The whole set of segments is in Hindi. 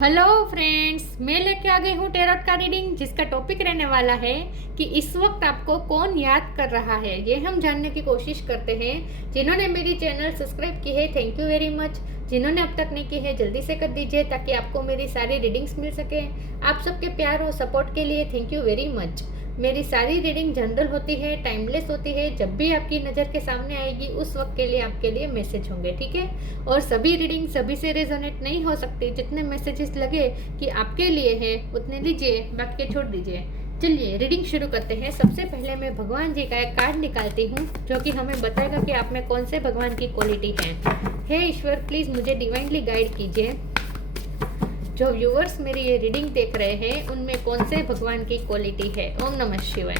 हेलो फ्रेंड्स, मैं लेके आ गई हूँ टेरोट का रीडिंग, जिसका टॉपिक रहने वाला है कि इस वक्त आपको कौन याद कर रहा है। ये हम जानने की कोशिश करते हैं। जिन्होंने मेरी चैनल सब्सक्राइब की है, थैंक यू वेरी मच। जिन्होंने अब तक नहीं की है, जल्दी से कर दीजिए ताकि आपको मेरी सारी रीडिंग्स मिल सके। आप सबके प्यार और सपोर्ट के लिए थैंक यू वेरी मच। मेरी सारी रीडिंग जनरल होती है, टाइमलेस होती है। जब भी आपकी नज़र के सामने आएगी उस वक्त के लिए आपके लिए मैसेज होंगे, ठीक है। और सभी रीडिंग सभी से रेजोनेट नहीं हो सकती। जितने मैसेजेस लगे कि आपके लिए है उतने लीजिए, बाकी के छोड़ दीजिए। चलिए रीडिंग शुरू करते हैं। सबसे पहले मैं भगवान जी का एक कार्ड निकालती हूँ जो कि हमें बताएगा कि आप में कौन से भगवान की क्वालिटी है। हे ईश्वर, प्लीज़ मुझे डिवाइनली गाइड कीजिए। जो व्यूअर्स मेरी ये रीडिंग देख रहे हैं उनमें कौन से भगवान की क्वालिटी है। ओम नमः शिवाय।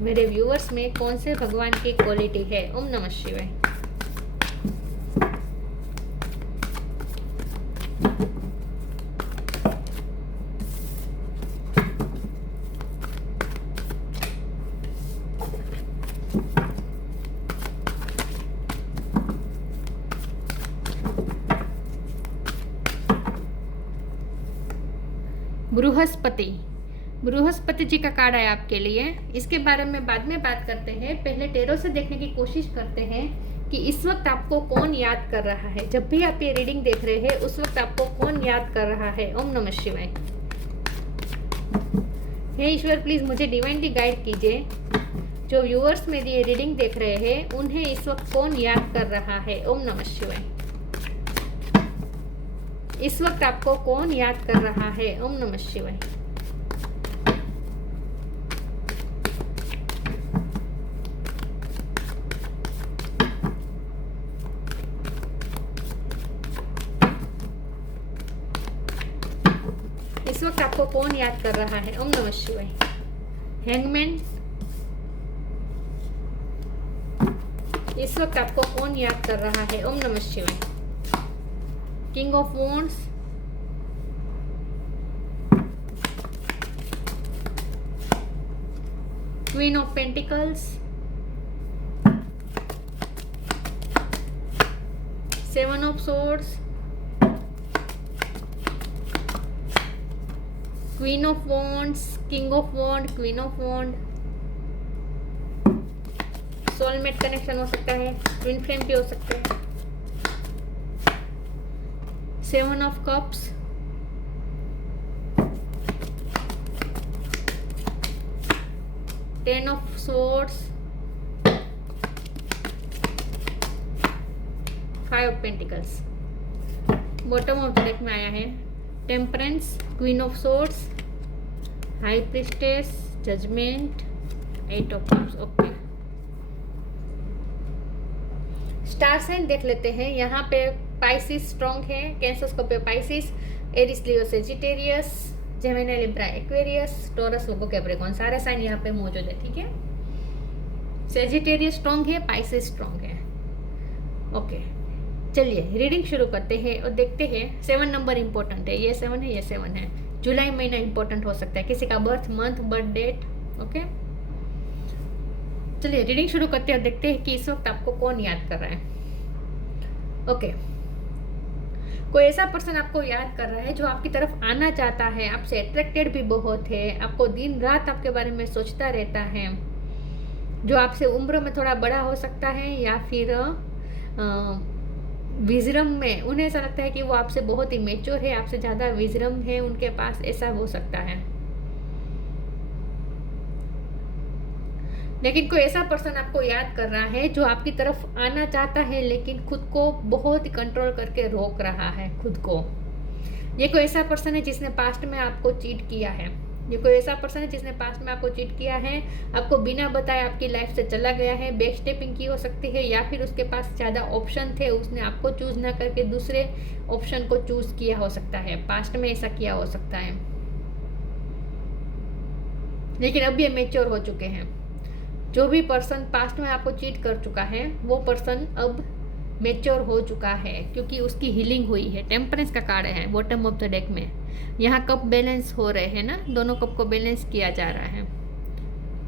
मेरे व्यूअर्स में कौन से भगवान की क्वालिटी है। ओम नमः शिवाय। बृहस्पति जी का कार्ड है आपके लिए। इसके बारे में बाद में बात करते हैं। पहले टेरो से देखने की कोशिश करते हैं कि इस वक्त आपको कौन याद कर रहा है। जब भी आप ये रीडिंग देख रहे हैं उस वक्त आपको कौन याद कर रहा है। ओम नमः शिवाय। हे ईश्वर, प्लीज मुझे डिवाइनली गाइड कीजिए। जो व्यूअर्स मेरी ये रीडिंग देख रहे हैं उन्हें इस वक्त कौन याद कर रहा है। ओम नमः शिवाय। इस वक्त आपको कौन याद कर रहा है। ओम नमः शिवाय। इस वक्त आपको कौन याद कर रहा है। ओम नमः शिवाय। हैंगमैन, इस वक्त आपको कौन याद कर रहा है। ओम नमः शिवाय। King of wands, queen of pentacles, seven of swords, queen of wands, king of wand, queen of wand. Soulmate connection हो सकता है, ट्विन फ्लेम भी हो सकता है। Seven of cups, ten of swords, five of pentacles. Bottom of the deck में आया है temperance, queen of swords, high priestess, judgement, eight of cups. Okay, star sign देख लेते हैं। यहाँ पे पाइसिस स्ट्रॉन्ग है, cancer Scorpio Pisces, Aries Leo Sagittarius, Gemini Libra Aquarius, Taurus Virgo Capricorn, सारे साइन यहाँ पे मौजूद है, ठीक है। सेजिटेरियस स्ट्रॉन्ग है, पाइसिस स्ट्रॉन्ग है। ओके, चलिए रीडिंग शुरू करते हैं और देखते हैं। 7 नंबर इंपॉर्टेंट है, ये 7 है, ये 7 है। जुलाई महीना इंपॉर्टेंट हो सकता है, किसी का birth month, birth date. Okay, चलिए रीडिंग शुरू करते हैं और देखते हैं कि इस वक्त आपको कौन याद कर रहा है। ओके, कोई ऐसा पर्सन आपको याद कर रहा है जो आपकी तरफ आना चाहता है, आपसे अट्रैक्टेड भी बहुत है, आपको दिन रात आपके बारे में सोचता रहता है, जो आपसे उम्र में थोड़ा बड़ा हो सकता है या फिर विजरम में उन्हें ऐसा लगता है कि वो आपसे बहुत ही मेच्योर है, आपसे ज़्यादा विजरम है उनके पास, ऐसा हो सकता है। लेकिन कोई ऐसा पर्सन आपको याद कर रहा है जो आपकी तरफ आना चाहता है लेकिन खुद को बहुत ही कंट्रोल करके रोक रहा है खुद को। ये कोई ऐसा पर्सन है जिसने पास्ट में आपको चीट किया है। ये कोई ऐसा पर्सन है जिसने पास्ट में आपको चीट किया है, आपको बिना बताए आपकी लाइफ से चला गया है, बैक स्टेपिंग की हो सकती है, या फिर उसके पास ज़्यादा ऑप्शन थे, उसने आपको चूज ना करके दूसरे ऑप्शन को चूज किया हो सकता है। पास्ट में ऐसा किया हो सकता है, लेकिन अब ये मेच्योर हो चुके हैं। जो भी पर्सन पास्ट में आपको चीट कर चुका है वो पर्सन अब मेच्योर हो चुका है क्योंकि उसकी हीलिंग हुई है। टेम्परेंस का कार्ड है बॉटम ऑफ द डेक में। यहाँ कप बैलेंस हो रहे हैं ना, दोनों कप को बैलेंस किया जा रहा है।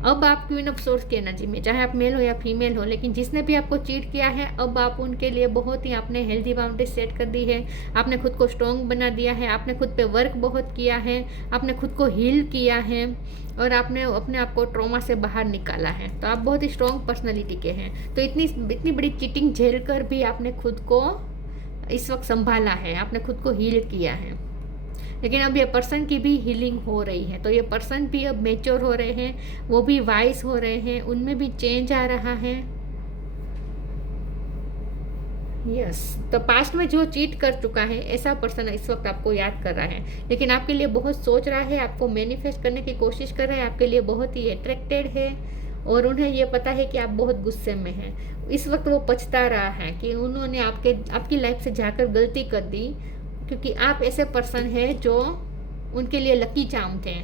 अब आप क्वीन ऑफ सोर्स की एनर्जी में, चाहे आप मेल हो या फीमेल हो, लेकिन जिसने भी आपको चीट किया है, अब आप उनके लिए बहुत ही आपने हेल्दी बाउंड्री सेट कर दी है, आपने खुद को स्ट्रॉन्ग बना दिया है, आपने खुद पे वर्क बहुत किया है, आपने खुद को हील किया है और आपने अपने आप को ट्रॉमा से बाहर निकाला है। तो आप बहुत ही स्ट्रॉन्ग पर्सनैलिटी के हैं। तो इतनी बड़ी चीटिंग झेल कर भी आपने खुद को इस वक्त संभाला है, आपने खुद को हील किया है। लेकिन अब ये पर्सन की भी हीलिंग हो रही है। तो ये पर्सन भी अब मैच्योर हो रहे हैं, वो भी वाइज हो रहे हैं, उनमें भी चेंज आ रहा है। यस, तो पास्ट में जो चीट कर चुका है ऐसा पर्सन इस वक्त आपको याद कर रहा है, लेकिन आपके लिए बहुत सोच रहा है, आपको मैनिफेस्ट करने की कोशिश कर रहा है, आपके लिए बहुत ही अट्रैक्टेड है और उन्हें ये पता है कि आप बहुत गुस्से में हैं। इस वक्त वो पछता रहा है कि उन्होंने आपकी लाइफ से जाकर गलती कर दी, क्योंकि आप ऐसे पर्सन हैं जो उनके लिए लकी चार्म थे।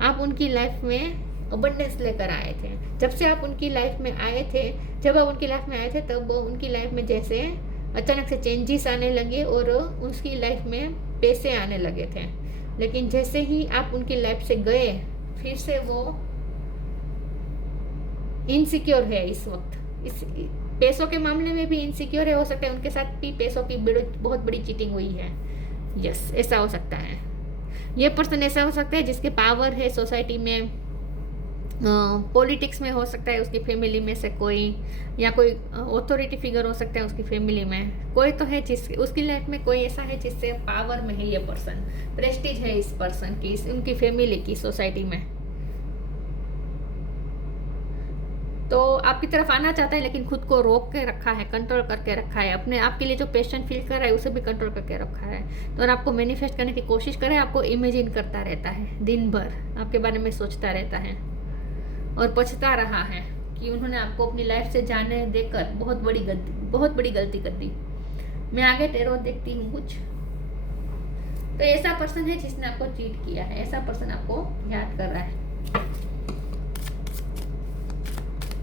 आप उनकी लाइफ में अबंडेंस लेकर आए थे। जब से आप उनकी लाइफ में आए थे, जब आप उनकी लाइफ में आए थे, तब उनकी लाइफ में जैसे अचानक से चेंजेस आने लगे और उसकी लाइफ में पैसे आने लगे थे। लेकिन जैसे ही आप उनकी लाइफ से गए, फिर से वो इनसिक्योर है इस वक्त। इस पैसों के मामले में भी इनसिक्योर है, हो सकता है उनके साथ भी पैसों की बहुत बड़ी चीटिंग हुई है। यस, ऐसा हो सकता है। ये पर्सन ऐसा हो सकता है जिसके पावर है सोसाइटी में, पॉलिटिक्स में हो सकता है उसकी फैमिली में से कोई, या कोई अथॉरिटी फिगर हो सकता है उसकी फैमिली में। कोई तो है जिस उसकी लाइफ में कोई ऐसा है जिससे पावर में है ये पर्सन, प्रेस्टीज है इस पर्सन की, उनकी फैमिली की, सोसाइटी में। तो आपकी तरफ आना चाहता है, लेकिन खुद को रोक के रखा है, कंट्रोल करके रखा है, अपने आपके लिए जो पैशन फील कर रहा है उसे भी कंट्रोल करके रखा है। तो और आपको मैनिफेस्ट करने की कोशिश कर रहा है, आपको इमेजिन करता रहता है, दिन भर आपके बारे में सोचता रहता है और पछता रहा है कि उन्होंने आपको अपनी लाइफ से जाने देकर बहुत बड़ी गलती कर दी। मैं आगे टेरो देखती हूँ कुछ। तो ऐसा पर्सन है जिसने आपको चीट किया है, ऐसा पर्सन आपको याद कर रहा है,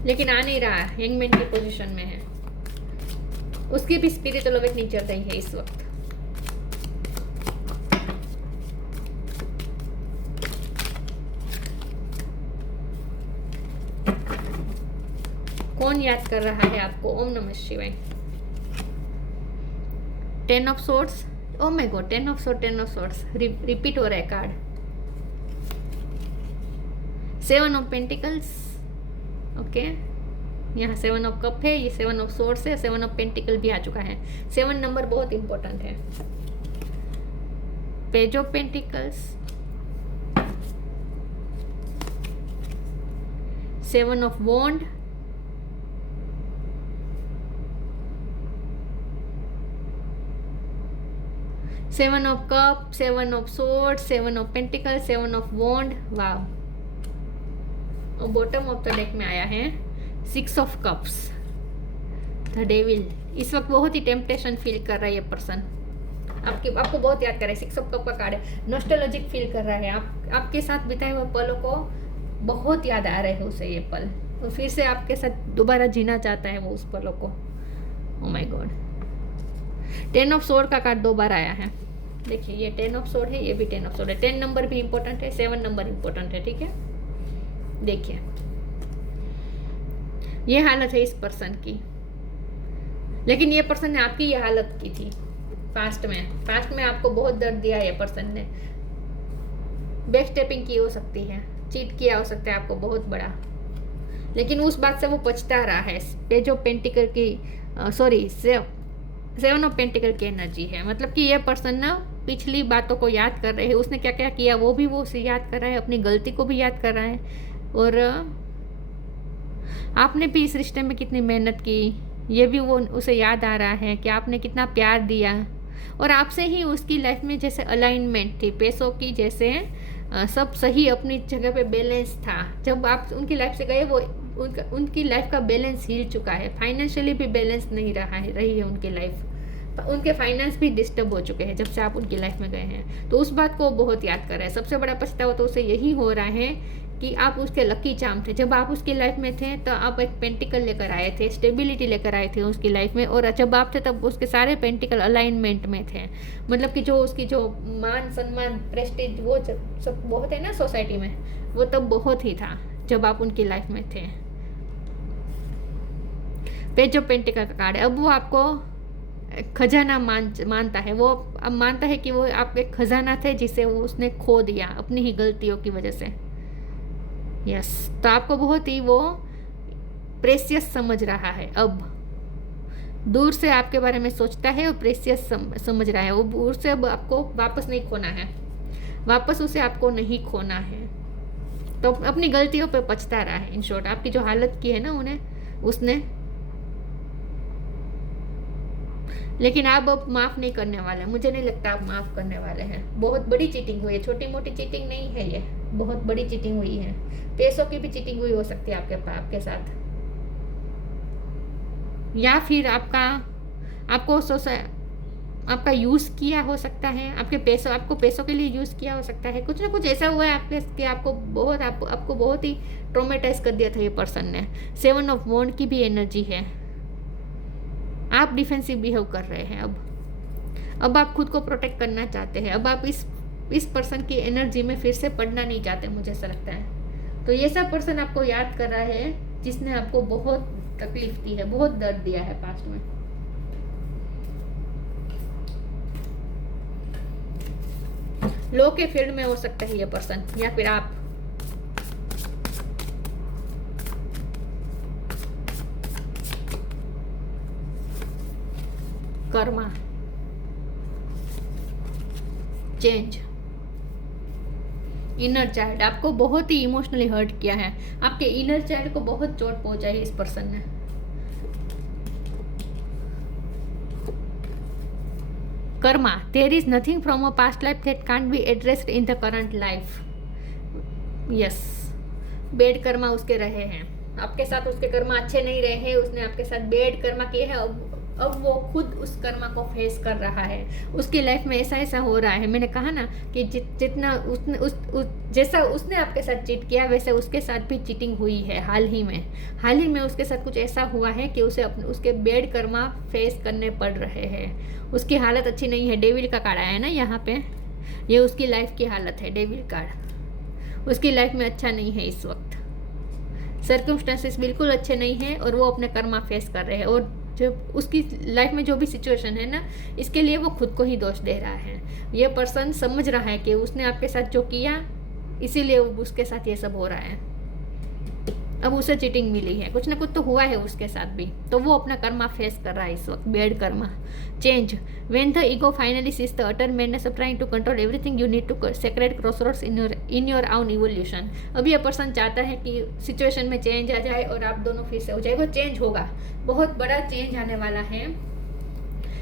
लेकिन आ नहीं रहा है, हैंगमैन की पोजीशन में है। उसकी भी स्पिरिचुअल अवेकनिंग चल रही है इस वक्त। कौन याद कर रहा है आपको? ओम नमः शिवाय। 10 of swords, oh my God, 10 of swords repeat हो रहा है कार्ड। 7 ऑफ पेंटिकल्स, ओके, यहाँ 7 ऑफ कप है, ये 7 ऑफ सोर्ड्स है, 7 ऑफ पेंटिकल भी आ चुका है। 7 नंबर बहुत इंपॉर्टेंट है। Page of pentacles, 7 of wand, seven of cup, 7 of sword, 7 of pentacle, 7 of wand. Wow. और बॉटम ऑफ द डेक में आया है 6 ऑफ कप्स, द डेविल। इस वक्त बहुत ही टेम्पटेशन फील कर रहा है ये पर्सन, आपको बहुत याद कर रहा है। 6 ऑफ कप का कार्ड है, नॉस्टैल्जिक फील कर रहा है, आपके साथ बिताए हुए पलों को बहुत याद आ रहे हैं उसे ये पल, और फिर से आपके साथ दोबारा जीना चाहता है वो उस पलों को। Oh my God. 10 of sword का कार्ड 2 बार आया है। देखिए, ये 10 ऑफ सोर्ड है, ये भी 10 ऑफ सोर्ड है। 10 नंबर भी इंपॉर्टेंट है, 7 नंबर इंपॉर्टेंट है, ठीक है। देखिए, ये हालत है इस पर्सन की, लेकिन ये पर्सन ने आपकी ये हालत की थी पास्ट में आपको बहुत दर्द दिया ये पर्सन ने, बैक स्टेपिंग की हो सकती है, चीट किया हो सकता है आपको बहुत बड़ा, लेकिन उस बात से वो पछता रहा है। पेज ऑफ पेंटिकल की, सॉरी, 7 ऑफ पेंटिकल की एनर्जी है, मतलब कि ये पर्सन ना पिछली बातों को याद कर रहे हैं, उसने क्या क्या किया वो भी वो उसे याद कर रहा है, अपनी गलती को भी याद कर रहा है, और आपने भी इस रिश्ते में कितनी मेहनत की ये भी वो उसे याद आ रहा है कि आपने कितना प्यार दिया, और आपसे ही उसकी लाइफ में जैसे अलाइनमेंट थी, पैसों की जैसे सब सही अपनी जगह पे बैलेंस था। जब आप उनकी लाइफ से गए वो उनकी लाइफ का बैलेंस हिल चुका है, फाइनेंशियली भी बैलेंस नहीं रही है उनकी लाइफ, उनके फाइनेंस भी डिस्टर्ब हो चुके हैं जब से आप उनकी लाइफ में गए हैं। तो उस बात को बहुत याद कर रहा है। सबसे बड़ा पछतावा तो उसे यही हो रहा है कि आप उसके लकी चार्म थे। जब आप उसकी लाइफ में थे तो आप एक पेंटिकल लेकर आए थे, स्टेबिलिटी लेकर आए थे उसकी लाइफ में, और जब आप थे तब उसके सारे पेंटिकल अलाइनमेंट में थे, मतलब कि जो उसकी जो मान सम्मान प्रेस्टीज वो सब बहुत है ना सोसाइटी में, वो तब बहुत ही था। जब आप उनकी लाइफ में थे। पेज ऑफ पेंटिकल का कार्ड है। अब वो आपको खजाना मानता है। वो अब मानता है कि वो आपके खजाना थे जिसे वो उसने खो दिया अपनी ही गलतियों की वजह से। यस, तो आपको बहुत ही वो प्रेशियस समझ रहा है। अब दूर से आपके बारे में सोचता है और प्रेशियस समझ रहा है। वो दूर से अब आपको वापस नहीं खोना है, वापस उसे आपको नहीं खोना है। तो अपनी गलतियों पे पछता रहा है। इन शॉर्ट, आपकी जो हालत की है ना उसने, लेकिन आप अब माफ़ नहीं करने वाले। मुझे नहीं लगता आप माफ़ करने वाले हैं। बहुत बड़ी चीटिंग हुई है, छोटी मोटी चीटिंग नहीं है ये, बहुत बड़ी चीटिंग हुई है। पैसों की भी चीटिंग हुई हो सकती है आपके साथ, या फिर आपका यूज़ किया हो सकता है। आपको पैसों के लिए यूज़ किया हो सकता है। कुछ ना कुछ ऐसा हुआ है आपको बहुत ही ट्रॉमेटाइज कर दिया था ये पर्सन ने। 7 ऑफ वॉन्ड की भी एनर्जी है। आप डिफेंसिव बिहेव कर रहे हैं। अब आप खुद को प्रोटेक्ट करना चाहते हैं। अब आप इस पर्सन की एनर्जी में फिर से पड़ना नहीं चाहते, मुझे ऐसा लगता है। तो ये सब पर्सन आपको याद कर रहा है जिसने आपको बहुत तकलीफ दी है, बहुत दर्द दिया है पास्ट में। लो के फील्ड में हो सकता है ये पर्सन, या फिर आप। कर्मा, चेंज, इनर चाइल्ड आपको बहुत ही इमोशनली हर्ट किया है। आपके इनर चाइल्ड को बहुत चोट पहुंचाई है इस पर्सन ने। Karma, there is nothing from a past life that can't be addressed in the current life. Yes, bad karma उसके रहे हैं आपके साथ। उसके कर्मा अच्छे नहीं रहे हैं, उसने आपके साथ बेड कर्मा किए हैं। अब वो खुद उस कर्मा को फेस कर रहा है। उसकी लाइफ में ऐसा हो रहा है। मैंने कहा ना कि जितना जैसा उसने आपके साथ चीट किया वैसे उसके साथ भी चीटिंग हुई है। हाल ही में उसके साथ कुछ ऐसा हुआ है कि उसे उसके बेड कर्मा फेस करने पड़ रहे हैं। उसकी हालत अच्छी नहीं है। डेविल का कार्ड आया है ना यहाँ पे, ये उसकी लाइफ की हालत है। डेविल कार्ड उसकी लाइफ में अच्छा नहीं है इस वक्त। सर्कमस्टेंसेस बिल्कुल अच्छे नहीं हैं और वो अपने कर्मा फेस कर रहे हैं। और जो उसकी लाइफ में जो भी सिचुएशन है ना, इसके लिए वो खुद को ही दोष दे रहा है। ये पर्सन समझ रहा है कि उसने आपके साथ जो किया, इसीलिए उसके साथ ये सब हो रहा है। अब उसे चीटिंग मिली है, कुछ ना कुछ तो हुआ है उसके साथ भी, तो वो अपना कर्मा फेस कर रहा है इस वक्त। Bad karma, change, when the ego finally sees the utter madness of trying to control everything, you need to sacred crossroads in your own evolution. अब ये पर्सन चाहता है कि सिचुएशन में चेंज आ जाए और आप दोनों फिर से हो जाए। वो चेंज होगा, बहुत बड़ा चेंज आने वाला है,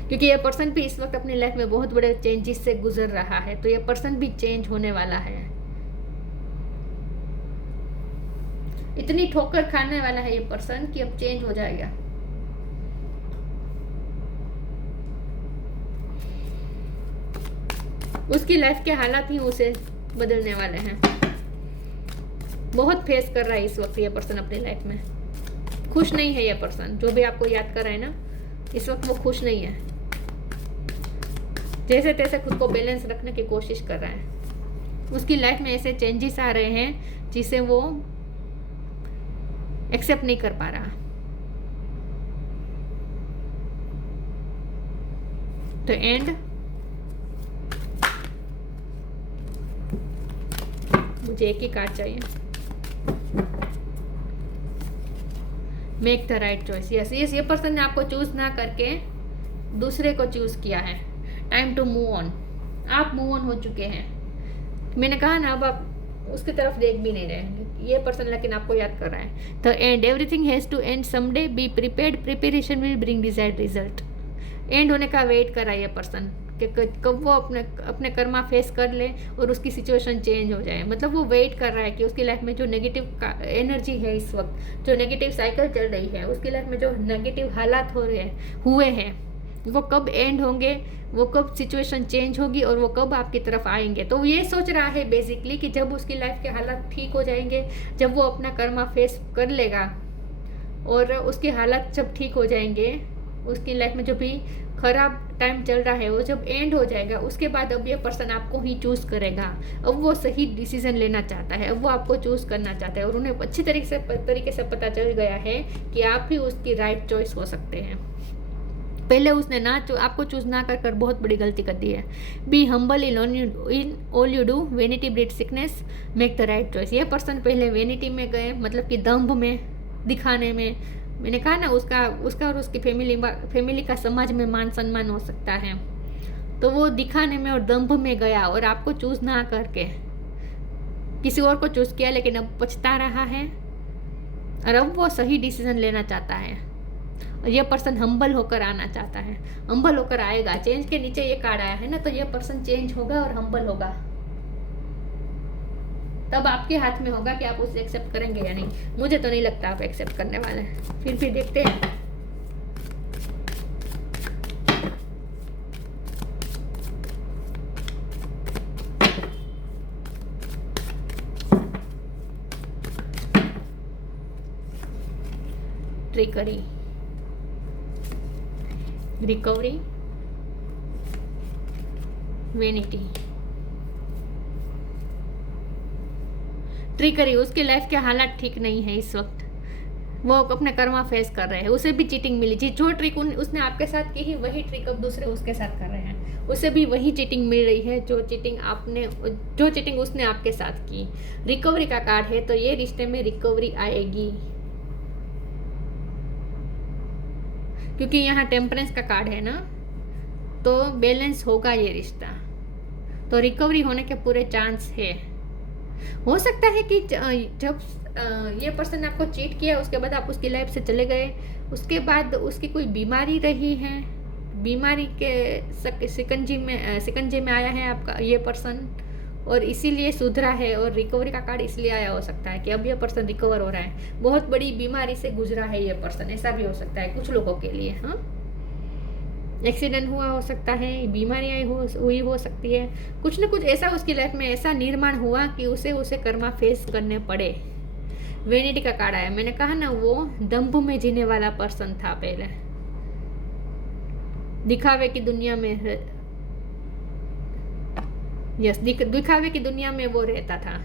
क्योंकि ये पर्सन भी इस वक्त अपनी लाइफ में बहुत बड़े चेंजेस से गुजर रहा है। तो ये पर्सन भी चेंज होने वाला है। इतनी ठोकर खाने वाला है ये पर्सन कि अब चेंज हो जाएगा। उसकी लाइफ के हालात ही उसे बदलने वाले हैं। बहुत फेस कर रहा है इस वक्त ये पर्सन अपनी लाइफ में। खुश नहीं है ये पर्सन, जो भी आपको याद कर रहा है ना, इस वक्त वो खुश नहीं है। जैसे तैसे खुद को बैलेंस रखने की कोशिश कर रहा है। उसकी लाइफ में ऐसे चेंजेस आ रहे हैं जिसे वो एक्सेप्ट नहीं कर पा रहा। तो एंड, मुझे एक ही कार्ड चाहिए। Make the right choice. Yes, ये पर्सन ने आपको चूज ना करके दूसरे को चूज किया है। Time to move on. आप मूव ऑन हो चुके हैं। मैंने कहा ना, अब आप उसकी तरफ देख भी नहीं रहे ये पर्सन, लेकिन आपको याद कर रहा है। The end, everything has to end someday, be prepared, preparation will bring desired result. End होने का वेट कर रहा है ये पर्सन कि कब वो अपने कर्मा फेस कर ले और उसकी सिचुएशन चेंज हो जाए। मतलब वो वेट कर रहा है कि उसकी लाइफ में जो नेगेटिव एनर्जी है इस वक्त, जो नेगेटिव साइकिल चल रही है, उसकी लाइफ में जो नेगेटिव हालात हुए हैं, वो कब एंड होंगे, वो कब सिचुएशन चेंज होगी और वो कब आपकी तरफ आएंगे। तो ये सोच रहा है बेसिकली कि जब उसकी लाइफ के हालात ठीक हो जाएंगे, जब वो अपना कर्मा फेस कर लेगा और उसके हालात जब ठीक हो जाएंगे, उसकी लाइफ में जो भी खराब टाइम चल रहा है वो जब एंड हो जाएगा उसके बाद अब ये पर्सन आपको ही चूज़ करेगा। अब वो सही डिसीजन लेना चाहता है, अब वो आपको चूज़ करना चाहता है और उन्हें अच्छी तरीके से पता चल गया है कि आप ही उसकी राइट चॉइस हो सकते हैं। पहले उसने आपको चूज़ ना कर बहुत बड़ी गलती कर दी है। Be humble in all you do, vanity breed sickness, make the right choice. ये पर्सन पहले वेनिटी में गए, मतलब कि दंभ में, दिखाने में। मैंने कहा ना उसका और उसकी फैमिली का समाज में मान सम्मान हो सकता है, तो वो दिखाने में और दंभ में गया और आपको चूज़ ना करके किसी और को चूज़ किया, लेकिन अब पछता रहा है और अब वो सही डिसीजन लेना चाहता है। और ये पर्सन हम्बल होकर आना चाहता है, हम्बल होकर आएगा। चेंज के नीचे ये कार्ड आया है ना, तो ये पर्सन चेंज होगा और हम्बल होगा। तब आपके हाथ में होगा कि आप उसे एक्सेप्ट करेंगे या नहीं। मुझे तो नहीं लगता आप एक्सेप्ट करने वाले हैं, फिर भी देखते हैं। Trickery, recovery, vanity. ट्रिकरी, उसकी लाइफ के हालात ठीक नहीं है इस वक्त, वो अपने कर्मा फेस कर रहे हैं। उसे भी चीटिंग मिली थी, जो ट्रिक उसने आपके साथ की ही वही ट्रिक अब दूसरे उसके साथ कर रहे हैं। उसे भी वही चीटिंग मिल रही है जो चीटिंग उसने आपके साथ की। रिकवरी का कार्ड है, तो ये रिश्ते में रिकवरी आएगी, क्योंकि यहाँ टेम्परेंस का कार्ड है ना, तो बैलेंस होगा ये रिश्ता, तो रिकवरी होने के पूरे चांस है। हो सकता है कि जब ये पर्सन ने आपको चीट किया उसके बाद आप उसकी लाइफ से चले गए, उसके बाद उसकी कोई बीमारी रही है, बीमारी के शिकंजे में आया है आपका ये पर्सन, और इसीलिए सुधरा है। और रिकवरी का कार्ड इसलिए आया हो सकता है कि अब ये पर्सन रिकवर हो रहा है। बहुत बड़ी बीमारी से गुजरा है ये पर्सन, ऐसा भी हो सकता है कुछ लोगों के लिए। हाँ, एक्सीडेंट हुआ हो सकता है, बीमारी हुई हो सकती है, कुछ न कुछ ऐसा उसकी लाइफ में ऐसा निर्माण हुआ कि उसे कर्मा फेस करने पड़े। वेनिटी का कार्ड आया, मैंने कहा ना वो दंभ में जीने वाला पर्सन था पहले, दिखावे की दुनिया में, यस, दिखावे की दुनिया में वो रहता था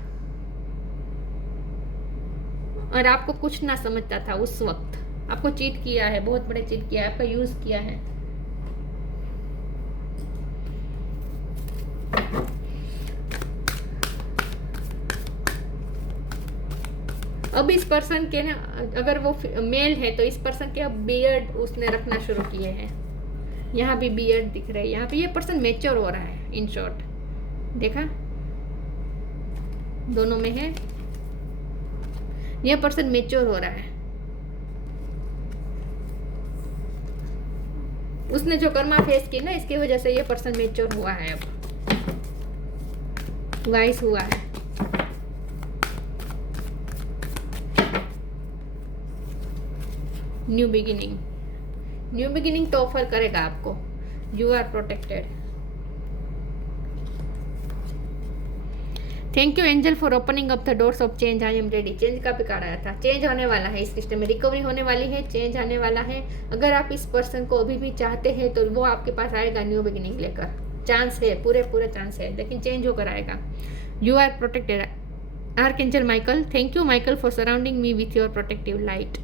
और आपको कुछ ना समझता था उस वक्त। आपको चीट किया है, बहुत बड़े चीट किया है, आपका यूज किया है। अब इस पर्सन के ना, अगर वो मेल है तो इस पर्सन के अब बियर्ड उसने रखना शुरू किए हैं। यहाँ भी बियर्ड दिख रहा है, यहाँ पे ये पर्सन मैच्योर हो रहा है। इन शॉर्ट देखा, दोनों में है, ये पर्सन मैच्योर हो रहा है। उसने जो कर्मा फेस की ना, इसकी वजह से ये पर्सन मैच्योर हुआ है, अब वाइस हुआ है। न्यू बिगिनिंग तो ऑफर करेगा आपको। You are protected. Thank you angel for opening up the doors of change, I am ready. Change का भी कार्ड आया था, चेंज होने वाला है इस रिश्ते में, रिकवरी होने वाली है, चेंज आने वाला है। अगर आप इस पर्सन को अभी भी चाहते हैं तो वो आपके पास आएगा न्यू बिगिनिंग लेकर, चांस है, पूरे चांस है, लेकिन चेंज होकर आएगा। You are protected. Archangel Michael, thank you Michael for surrounding me with your protective light.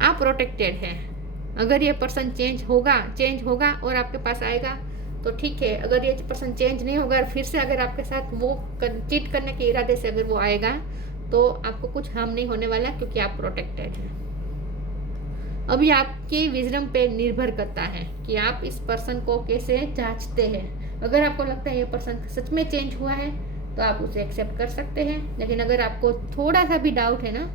आप प्रोटेक्टेड हैं। अगर ये पर्सन चेंज होगा और आपके पास आएगा तो ठीक है। अगर ये पर्सन चेंज नहीं होगा और फिर से अगर आपके साथ वो चीट करने के इरादे से अगर वो आएगा तो आपको कुछ हार्म नहीं होने वाला, क्योंकि आप प्रोटेक्टेड हैं। अभी आपकी विजडम पे निर्भर करता है कि आप इस पर्सन को कैसे जांचते हैं। अगर आपको लगता है ये पर्सन सच में चेंज हुआ है तो आप उसे एक्सेप्ट कर सकते हैं, लेकिन अगर आपको थोड़ा सा भी डाउट है ना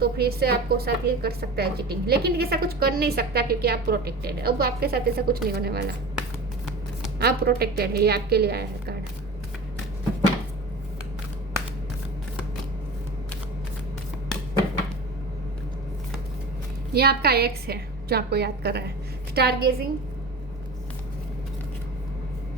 तो फिर से आपको साथ ये कर सकता है चीटिंग, लेकिन ऐसा कुछ कर नहीं सकता क्योंकि आप प्रोटेक्टेड है। अब आपके साथ ऐसा कुछ नहीं होने वाला, आप प्रोटेक्टेड है। ये आपके लिए आया है कार्ड। ये आपका एक्स है जो आपको याद कर रहा है। Stargazing,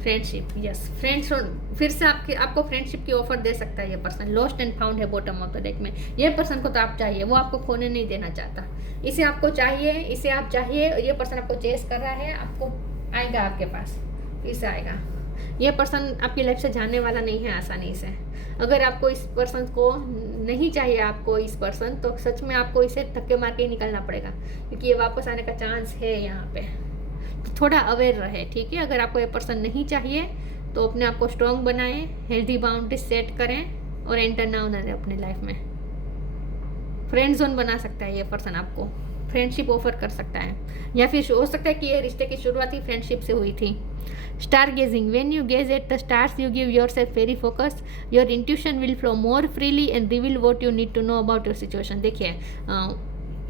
friendship, yes friends, फिर से आपको फ्रेंडशिप की ऑफर दे सकता है ये पर्सन। लॉस्ट एंड फाउंड है बॉटम ऑफ द डेक में। ये पर्सन को तो आप चाहिए, वो आपको खोने नहीं देना चाहता, इसे आपको चाहिए, इसे आप चाहिए। ये पर्सन आपको चेस कर रहा है, आपको आएगा आपके पास, इसे आएगा। ये पर्सन आपकी लाइफ से जाने वाला नहीं है आसानी से। अगर आपको इस पर्सन को नहीं चाहिए, आपको इस पर्सन, तो सच में आपको इसे धक्के मार के ही निकलना पड़ेगा, क्योंकि ये वापस आने का चांस है यहाँ पे। थोड़ा अवेयर रहे, ठीक है। अगर आपको ये पर्सन नहीं चाहिए तो अपने आप को स्ट्रॉन्ग बनाएं, हेल्दी बाउंड्री सेट करें और एंटर ना होना दें अपनी लाइफ में। फ्रेंड जोन बना सकता है ये पर्सन, आपको फ्रेंडशिप ऑफर कर सकता है, या फिर हो सकता है कि ये रिश्ते की शुरुआत ही फ्रेंडशिप से हुई थी। Stargazing, when you gaze at the stars you give yourself very focus, your intuition will flow more freely and reveal what you need to know about your situation. देखिए,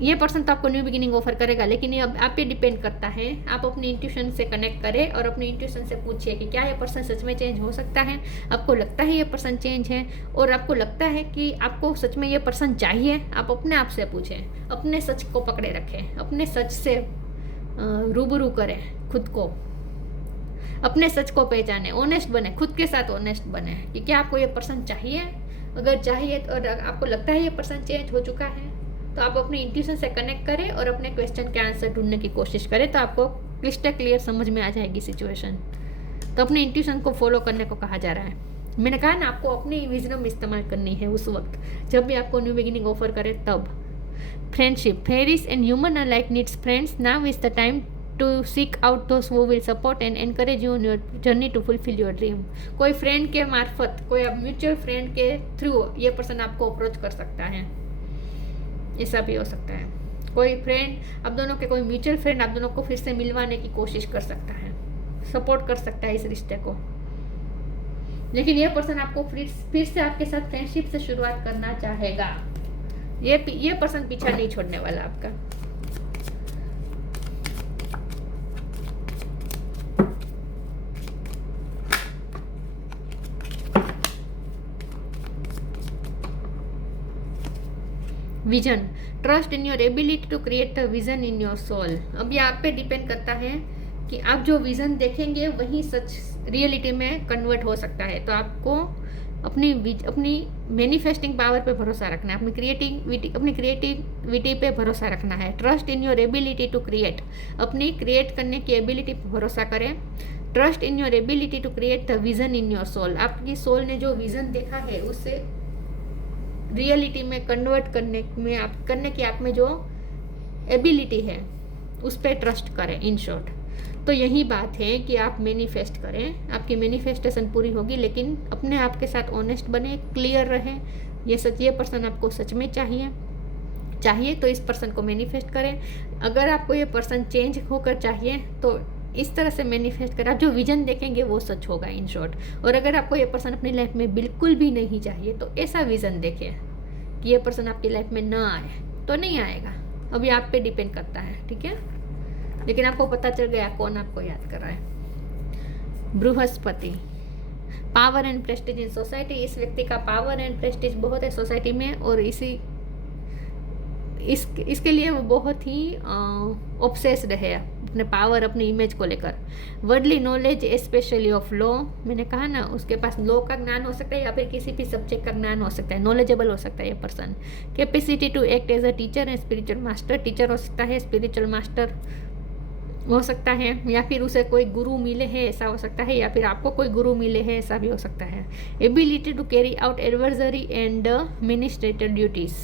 ये पर्सन तो आपको न्यू बिगिनिंग ऑफर करेगा, लेकिन ये अब आप पे डिपेंड करता है। आप अपनी इंट्यूशन से कनेक्ट करें और अपनी इंट्यूशन से पूछिए कि क्या ये पर्सन सच में चेंज हो सकता है। आपको लगता है ये पर्सन चेंज है और आपको लगता है कि आपको सच में ये पर्सन चाहिए, आप अपने आप से पूछें, अपने सच को पकड़े रखें, अपने सच से रूबरू करें खुद को, अपने सच को पहचाने, ऑनेस्ट बने, खुद के साथ ऑनेस्ट बने कि क्या आपको ये पर्सन चाहिए। अगर चाहिए और आपको लगता है ये पर्सन चेंज हो चुका है, तो आप अपनी इंट्यूशन से कनेक्ट करें और अपने क्वेश्चन के आंसर ढूंढने की कोशिश करें, तो आपको क्लिस्टर क्लियर समझ में आ जाएगी सिचुएशन। तो अपने इंट्यूशन को फॉलो करने को कहा जा रहा है। मैंने कहा ना, आपको अपनी विजडम इस्तेमाल करनी है उस वक्त जब भी आपको न्यू बिगिनिंग ऑफर करे तब। Friendship, fairies and human are like needs friends, now is the time to seek out those who will support and encourage you in your journey to fulfil your dream. कोई फ्रेंड के मार्फत, कोई म्यूचुअल फ्रेंड के थ्रू ये पर्सन आपको अप्रोच कर सकता है, ऐसा भी हो सकता है। कोई फ्रेंड, आप दोनों के कोई म्यूचुअल फ्रेंड आप दोनों को फिर से मिलवाने की कोशिश कर सकता है, सपोर्ट कर सकता है इस रिश्ते को। लेकिन ये पर्सन आपको फिर से आपके साथ फ्रेंडशिप से शुरुआत करना चाहेगा। ये पर्सन पीछा नहीं छोड़ने वाला आपका। Vision, trust in your ability to create the vision in your soul. अब ये आप पे डिपेंड करता है कि आप जो विजन देखेंगे वही सच रियलिटी में कन्वर्ट हो सकता है। तो आपको अपनी मैनिफेस्टिंग पावर पे भरोसा रखना है, अपनी क्रिएटिविटी पे भरोसा रखना है। Trust in your ability to create, अपनी क्रिएट करने की एबिलिटी पे भरोसा करें। Trust in your ability to create the vision in your soul, आपकी सोल ने जो विजन देखा है उससे रियलिटी में कन्वर्ट करने की आप में जो एबिलिटी है उस पर ट्रस्ट करें। इन शॉर्ट तो यही बात है कि आप मैनिफेस्ट करें, आपकी मैनिफेस्टेशन पूरी होगी, लेकिन अपने आप के साथ ऑनेस्ट बने, क्लियर रहे। ये पर्सन आपको सच में चाहिए तो इस पर्सन को मैनिफेस्ट करें। अगर आपको ये पर्सन चेंज होकर चाहिए तो इस तरह से मैनिफेस्ट करें, आप जो विजन देखेंगे वो सच होगा इन शॉर्ट। और अगर आपको ये पर्सन अपनी लाइफ में बिल्कुल भी नहीं चाहिए तो ऐसा विजन देखें कि ये पर्सन आपकी लाइफ में ना आए तो नहीं आएगा। अभी आप पे डिपेंड करता है, ठीक है। लेकिन आपको पता चल गया कौन आपको याद कर रहा है। Brihaspati, power and Prestige in society, इस व्यक्ति का पावर एंड प्रेस्टीज बहुत है सोसाइटी में और इसके लिए वो बहुत ही ऑब्सेस्ड है अपने पावर, अपनी इमेज को लेकर। Worldly knowledge specially of law, मैंने कहा ना, उसके पास लॉ का ज्ञान हो सकता है या फिर किसी भी सब्जेक्ट का ज्ञान हो सकता है, नॉलेजेबल हो सकता है ये person. Capacity to act as a teacher and spiritual master, teacher हो सकता है, स्पिरिचुअल मास्टर हो सकता है, या फिर उसे कोई गुरु मिले हैं ऐसा हो सकता है, या फिर आपको कोई गुरु मिले हैं ऐसा भी हो सकता है। Ability to carry out adversary and administrative duties,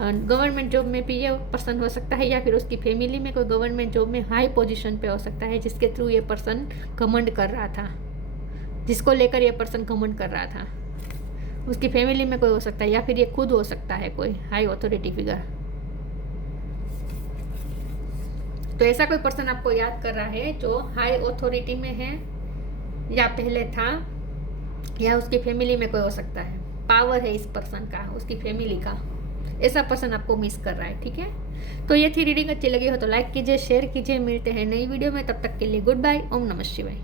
government job में भी ये पर्सन हो सकता है, या फिर उसकी फैमिली में कोई गवर्नमेंट जॉब में हाई पोजीशन पे हो सकता है जिसके थ्रू ये पर्सन घमंड कर रहा था, जिसको लेकर ये पर्सन घमंड कर रहा था। उसकी फैमिली में कोई हो सकता है या फिर ये खुद हो सकता है कोई हाई अथॉरिटी फिगर। तो ऐसा कोई पर्सन आपको याद कर रहा है जो हाई अथॉरिटी में है या पहले था, या उसकी फैमिली में कोई हो सकता है, पावर है इस पर्सन का, उसकी फैमिली का, ऐसा पर्सन आपको मिस कर रहा है, ठीक है। तो ये थी रीडिंग, अच्छी लगी हो तो लाइक कीजिए, शेयर कीजिए। मिलते हैं नई वीडियो में, तब तक के लिए गुड बाय। ओम नमः शिवाय।